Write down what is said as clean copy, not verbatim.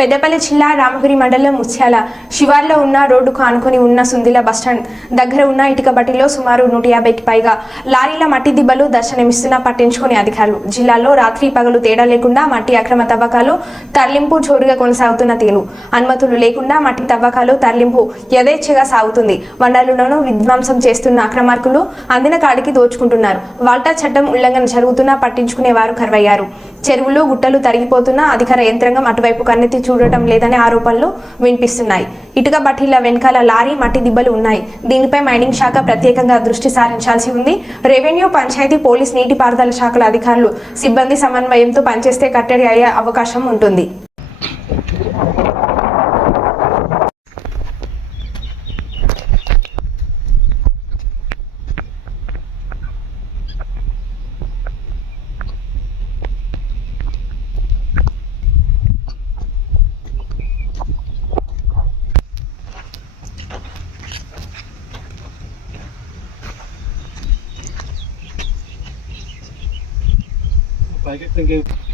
పెద్దపల్లి జిల్లా రామగిరి మండలం ముత్యాల శివార్లో ఉన్న రోడ్డుకు ఆనుకొని ఉన్న సుందిల బస్టాండ్ దగ్గర ఉన్న ఇటుక బట్టిలో సుమారు 150కి పైగా లారీల మట్టి దిబ్బలు దర్శనమిస్తున్నా పట్టించుకునే అధికారులు. జిల్లాలో రాత్రి పగలు తేడా లేకుండా మట్టి అక్రమ తవ్వకాలు తరలింపు జోరుగా కొనసాగుతున్న తీరు. అనుమతులు లేకుండా మట్టి తవ్వకాలు తరలింపు యథేచ్ఛగా సాగుతుంది. వనరులను విధ్వంసం చేస్తున్న అక్రమార్కులు అందిన కాడికి దోచుకుంటున్నారు. వాల్టా చట్టం ఉల్లంఘన జరుగుతున్నా పట్టించుకునే వారు కరువయ్యారు. చెరువులు గుట్టలు తరిగిపోతున్నా అధికార యంత్రాంగం అటువైపు కన్నెత్తి చూడటం లేదనే ఆరోపణలు వినిపిస్తున్నాయి. ఇటుక బట్టీల వెనకాల లారీ మట్టి దిబ్బలు ఉన్నాయి. దీనిపై మైనింగ్ శాఖ ప్రత్యేకంగా దృష్టి సారించాల్సి ఉంది. రెవెన్యూ, పంచాయతీ, పోలీస్, నీటిపారుదల శాఖల అధికారులు సిబ్బంది సమన్వయంతో పనిచేస్తే కట్టడి అయ్యే అవకాశం ఉంటుంది. Pakai